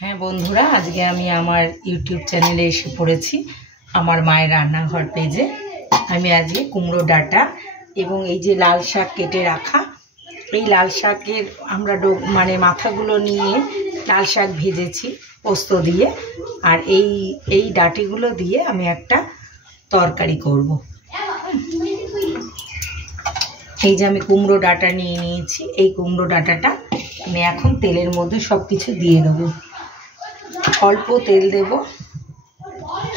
হ্যাঁ বন্ধুরা, আজকে আমি আমার ইউটিউব চ্যানেলে এসে পড়েছি। আমার মায়ের রান্নাঘর পেজে আমি আজকে কুমড়ো ডাঁটা এবং এই যে লাল শাক কেটে রাখা, এই লাল শাকের আমরা মাথাগুলো নিয়ে লাল শাক ভেজেছি পোস্ত দিয়ে, আর এই ডাঁটিগুলো দিয়ে আমি একটা তরকারি করব। এই যে আমি কুমড়ো ডাঁটা নিয়ে নিয়েছি, এই কুমড়ো ডাঁটাটা আমি এখন তেলের মধ্যে সব কিছু দিয়ে দেবো। অল্প তেল দেব,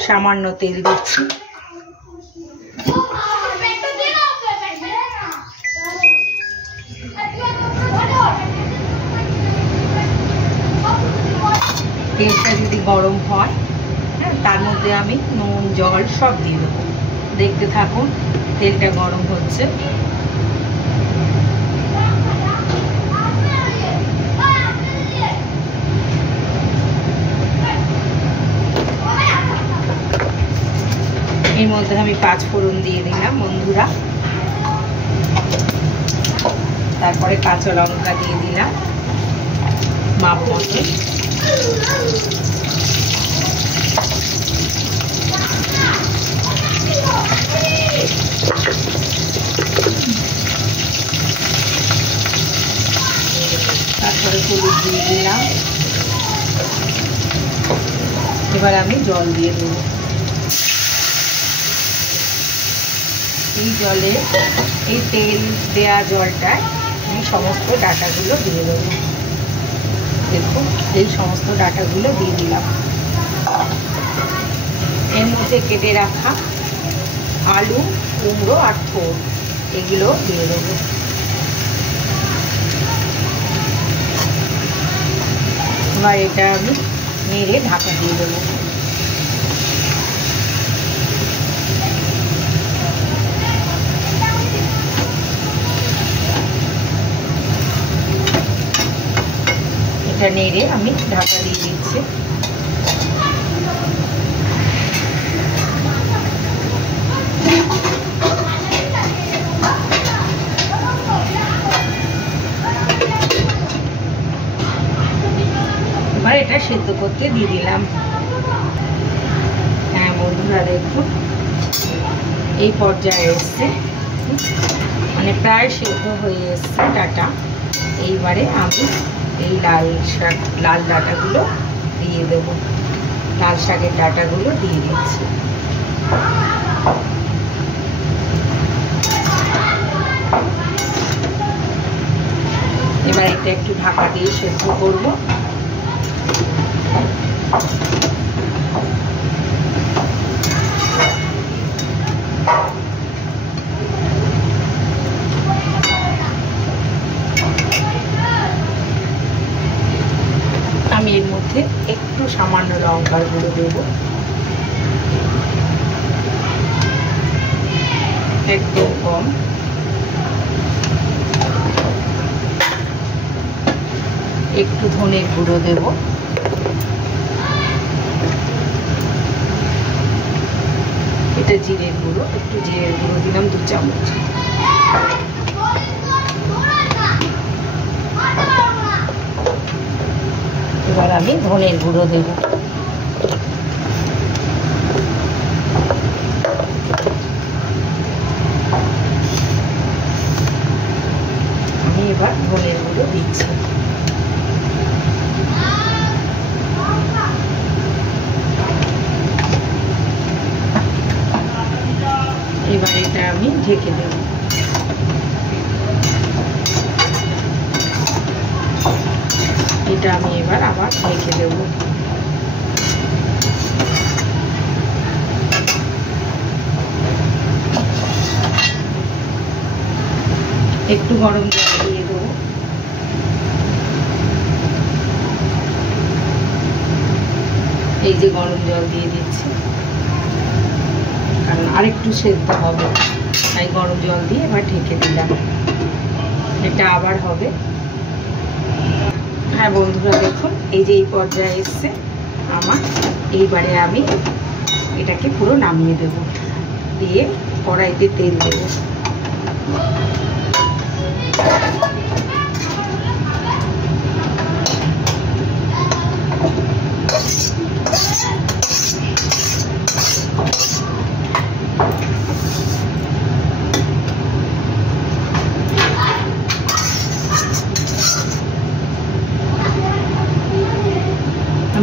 সামান্য তেল দিচ্ছি। তেলটা যদি গরম হয়, হ্যাঁ, তার মধ্যে আমি নুন জল সব দিয়ে দেবো। দেখতে থাকুন, তেলটা গরম হচ্ছে। এর মধ্যে আমি 5 ফোড়ন দিয়ে দিলাম বন্ধুরা, তারপরে কাঁচা লঙ্কা দিয়ে দিলাম মাপ মতো। তারপরে হলুদ দিয়ে দিলাম। এবার আমি জল দিয়ে দেবো। এই জলে, এই তেল দেওয়া জলটায় আমি সমস্ত ডাঁটাগুলো দিয়ে দেবো। দেখুন, এই সমস্ত ডাঁটাগুলো দিয়ে দিলাম। এর মধ্যে কেটে রাখা আলু, কুমড়ো আর থোড় এগুলো দিয়ে দেবো। এবার এটা আমি নেড়ে ঢাকা দিয়ে দেবো। এটা নেড়ে আমি ঢাকা দিয়ে দিচ্ছি। এবার এটা সেদ্ধ করতে দিয়ে দিলাম। হ্যাঁ বন্ধুরা, দেখুন এই পর্যায়ে এসছে, মানে প্রায় সেদ্ধ হয়ে এসছে ডাঁটা। এইবারে আমি এই লাল ডাঁটাগুলো দিয়ে দেবো। লাল শাকের ডাঁটাগুলো দিয়ে দিচ্ছি। এবার এটা একটু ঢাকা দিয়ে সেদ্ধ করব। আমি এর মধ্যে একটু সামান্য লঙ্কার গুঁড়ো দেব, একদম কম। একটু ধনের গুঁড়ো দেব, এটা জিরের গুঁড়ো, একটু জিরের গুঁড়ো দিলাম 2 চামচ। এবার আমি ধনের গুঁড়ো দেব। আমি এবার ধনের গুঁড়ো দিচ্ছি। এবার এটা আমি ঢেকে দেব। এটা আমি এবার আবার ঢেকে দেব। একটু গরম জল দিয়ে দেবো। এই যে গরম জল দিয়ে দিচ্ছি, কারণ আরেকটু সেদ্ধ হবে, তাই গরম জল দিয়ে এবার ঢেকে দিলাম। এটা আবার হবে। হ্যাঁ বন্ধুরা, দেখুন এই যে এই পর্যায়ে এসছে আমার। এইবারে আমি এটাকে পুরো নামিয়ে দেব, দিয়ে কড়াইতে তেল দেব।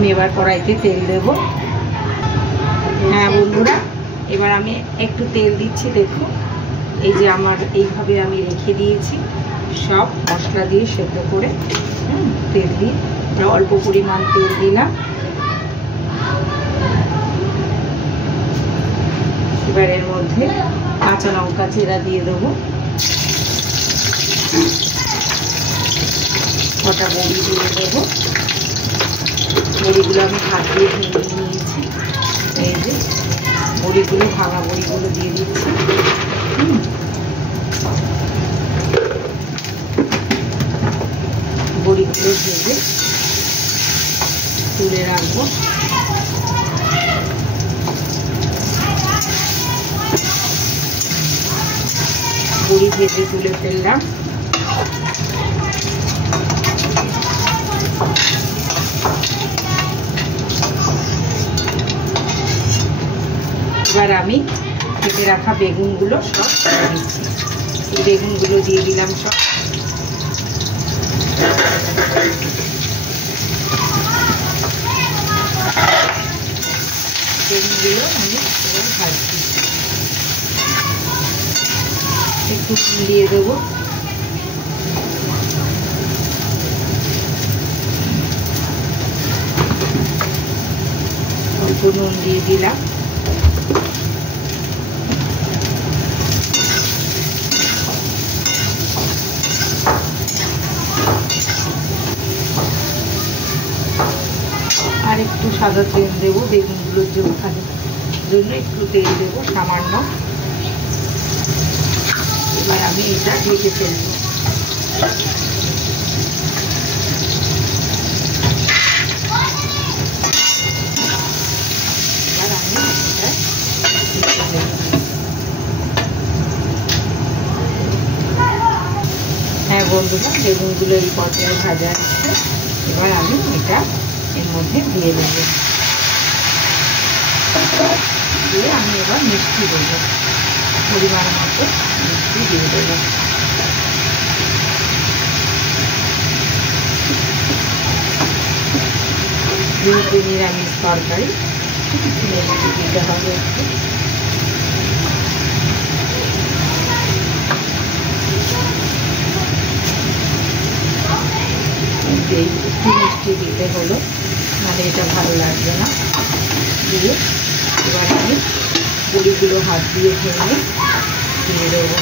আমি এবার কড়াইতে তেল দেব। হ্যাঁ বন্ধুরা, এবার আমি একটু তেল দিচ্ছি। দেখো এই যে আমার এইভাবে আমি রেখে দিয়েছি সব মশলা দিয়ে সেদ্ধ করে। তেল দিয়ে অল্প পরিমাণ তেল দিলাম। এবার এর মধ্যে কাঁচা লঙ্কা চেরা দিয়ে দেবো, কটা বড়ি দিয়ে দেবো। বড়িগুলো আমি হাত দিয়ে ভেঙে নিয়েছি। এই যে বড়িগুলো, ভাঙা বড়িগুলো দিয়ে দিচ্ছি। বড়িগুলো ভেজে তুলে রাখবো। বড়ি ভেজে তুলে ফেললাম। এবার আমি কেটে রাখা বেগুনগুলো সব দিচ্ছি। এই বেগুনগুলো দিয়ে দিলাম সব। বেগুনগুলো আমি এবার ভাজছি। একটু দিয়ে দেবো। অল্প নুন দিয়ে দিলাম। আর একটু সাদা তেল দেবো, বেগুনগুলোর জন্য একটু তেল দেবো সামান্য। এবার আমি এটা ঢেকে ফেলবো। এবার আমি এটা হ্যাঁ বন্ধুরা, বেগুনগুলো এই পর্যায়ে ভাজা আছে। এবার আমি এটা এর মধ্যে দিয়ে দেবো। দিয়ে আমি এবার মিষ্টি দেবো, পরিমাণ মতো মিষ্টি দিয়ে দেবো। যেহেতু নিরামিষ তরকারি মিষ্টি দিতে হবে একটু। একটু মিষ্টি দিতে হলো, নাহলে এটা ভালো লাগবে না। দিয়ে এবার আমি বড়িগুলো হাত দিয়ে ভেঙে দিয়ে দেবো।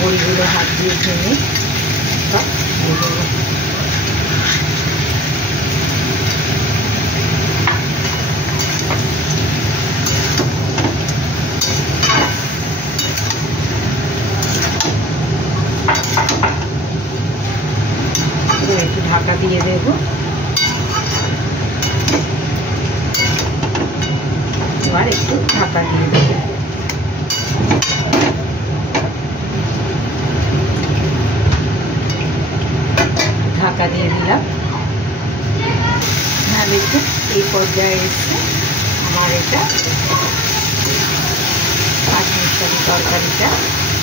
বড়িগুলো হাত দিয়ে ভেঙে সব দিয়ে দেবো। একটু ঢাকা দিয়ে দেবো। এবার একটু ঢাকা দিয়ে দেবো। ঢাকা দিয়ে দিলাম। হ্যাঁ দেখুন এই পর্যায়ে এসছে আমার এটা পাঁচমিশালি তরকারিটা।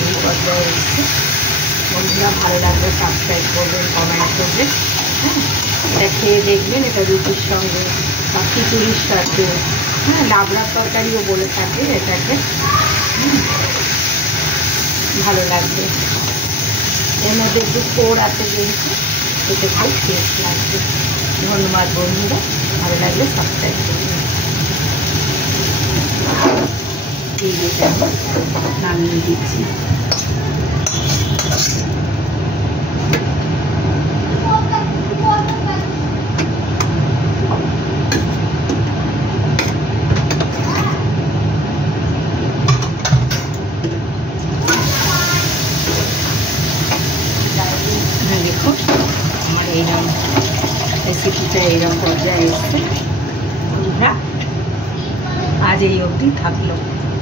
এই পর্যায়ে এসছে। বন্ধুরা ভালো লাগলে সাবস্ক্রাইব করবেন, কমেন্ট করবেন। হ্যাঁ, এটা খেয়ে দেখবেন। এটা রুটির সঙ্গে বা খিচুড়ির সাথে, হ্যাঁ লাবড়ার তরকারিও বলে থাকে এটাকে। ভালো লাগবে। এর মধ্যে একটু পোড় আছে যেহেতু, খেতে খুব টেস্ট লাগবে। ধন্যবাদ বন্ধুরা, ভালো লাগলে সাবস্ক্রাইব করবেন। এই যেটা নামিয়ে দিচ্ছি। দেখুন আমার এইরকম রেসিপিটা এইরকম পর্যায়ে এসছে। বন্ধুরা আজ এই অবধি থাকলো।